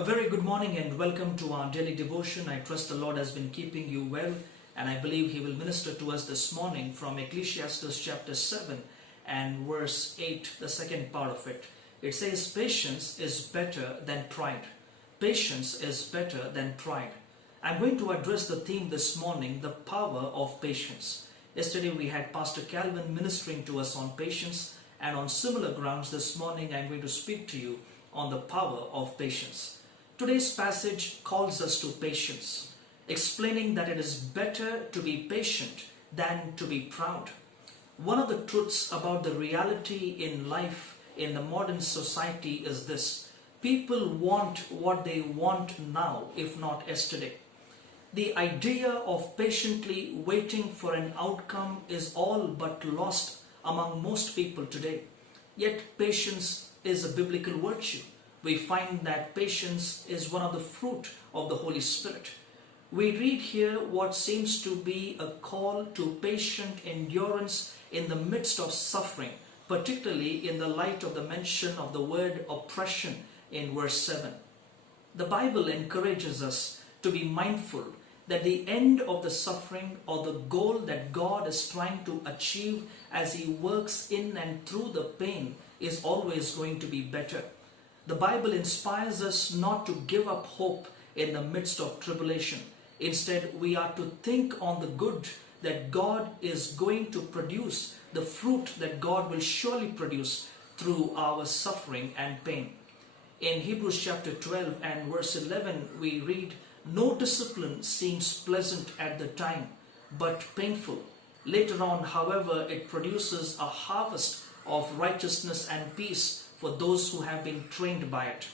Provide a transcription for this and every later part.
A very good morning and welcome to our daily devotion. I trust the Lord has been keeping you well, and I believe He will minister to us this morning from Ecclesiastes chapter 7 and verse 8, the second part of it. It says, "Patience is better than pride." Patience is better than pride. I'm going to address the theme this morning, the power of patience. Yesterday we had Pastor Calvin ministering to us on patience, and on similar grounds this morning I'm going to speak to you on the power of patience. Today's passage calls us to patience, explaining that it is better to be patient than to be proud. One of the truths about the reality in life in the modern society is this: people want what they want now, if not yesterday. The idea of patiently waiting for an outcome is all but lost among most people today. Yet patience is a biblical virtue. We find that patience is one of the fruit of the Holy Spirit. We read here what seems to be a call to patient endurance in the midst of suffering, particularly in the light of the mention of the word oppression in verse 7. The Bible encourages us to be mindful that the end of the suffering, or the goal that God is trying to achieve as He works in and through the pain, is always going to be better. The Bible inspires us not to give up hope in the midst of tribulation. Instead, we are to think on the good that God is going to produce, the fruit that God will surely produce through our suffering and pain. In Hebrews chapter 12 and verse 11, we read, "No discipline seems pleasant at the time, but painful. Later on, however, it produces a harvest of righteousness and peace for those who have been trained by it."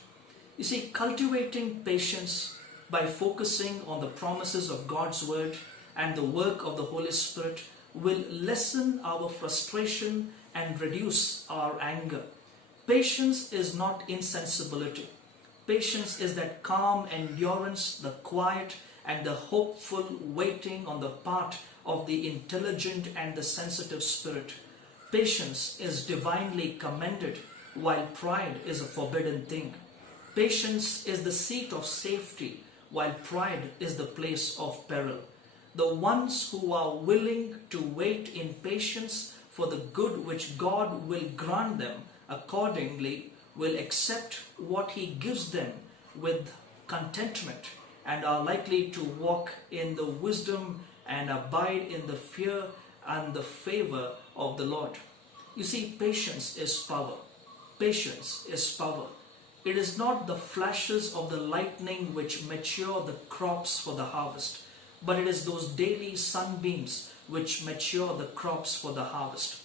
You see, cultivating patience by focusing on the promises of God's word and the work of the Holy Spirit will lessen our frustration and reduce our anger. Patience is not insensibility. Patience is that calm endurance, the quiet and the hopeful waiting on the part of the intelligent and the sensitive spirit. Patience is divinely commended, while pride is a forbidden thing. Patience is the seat of safety, while pride is the place of peril. The ones who are willing to wait in patience for the good which God will grant them accordingly will accept what He gives them with contentment, and are likely to walk in the wisdom and abide in the fear and the favor of the Lord. You see, patience is power. Patience is power. It is not the flashes of the lightning which mature the crops for the harvest, but it is those daily sunbeams which mature the crops for the harvest.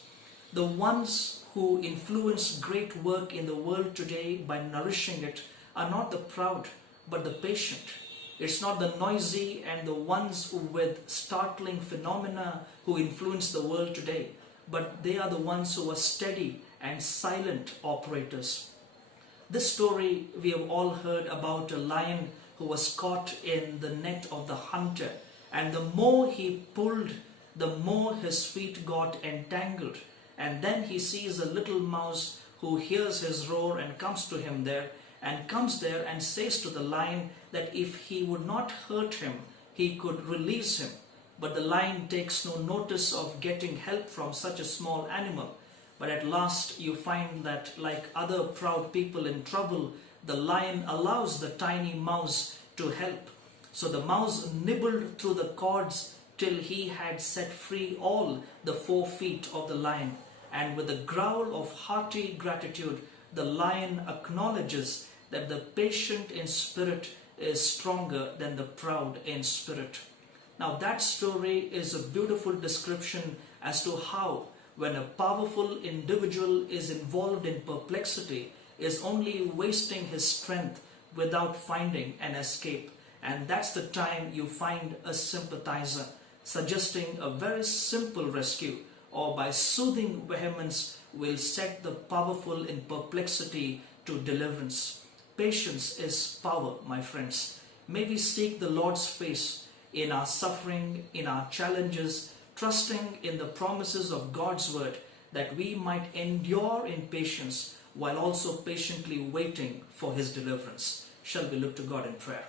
The ones who influence great work in the world today by nourishing it are not the proud, but the patient. It's not the noisy and the ones with startling phenomena who influence the world today, but they are the ones who are steady and silent operators. This story we have all heard about a lion who was caught in the net of the hunter, and the more he pulled, the more his feet got entangled, and then he sees a little mouse who hears his roar and comes there and says to the lion that if he would not hurt him, he could release him. But the lion takes no notice of getting help from such a small animal. But at last you find that, like other proud people in trouble, the lion allows the tiny mouse to help. So the mouse nibbled through the cords till he had set free all the 4 feet of the lion. And with a growl of hearty gratitude, the lion acknowledges that the patient in spirit is stronger than the proud in spirit. Now that story is a beautiful description as to how, when a powerful individual is involved in perplexity, is only wasting his strength without finding an escape. And that's the time you find a sympathizer suggesting a very simple rescue, or by soothing vehemence will set the powerful in perplexity to deliverance. Patience is power, my friends. May we seek the Lord's face in our suffering, in our challenges, trusting in the promises of God's word, that we might endure in patience while also patiently waiting for His deliverance. Shall we look to God in prayer?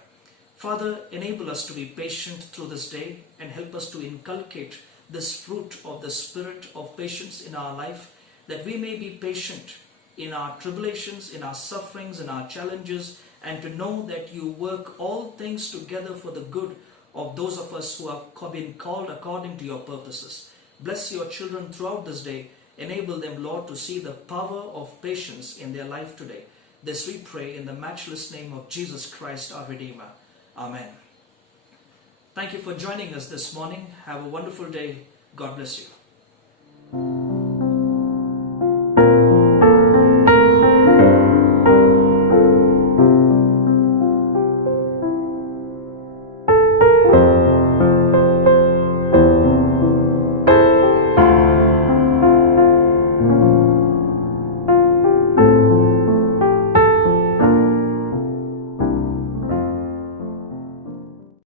Father, enable us to be patient through this day and help us to inculcate this fruit of the spirit of patience in our life, that we may be patient in our tribulations, in our sufferings, in our challenges, and to know that you work all things together for the good of those of us who have been called according to your purposes. Bless your children throughout this day. Enable them, Lord, to see the power of patience in their life today. This we pray in the matchless name of Jesus Christ, our Redeemer. Amen. Thank you for joining us this morning. Have a wonderful day. God bless you.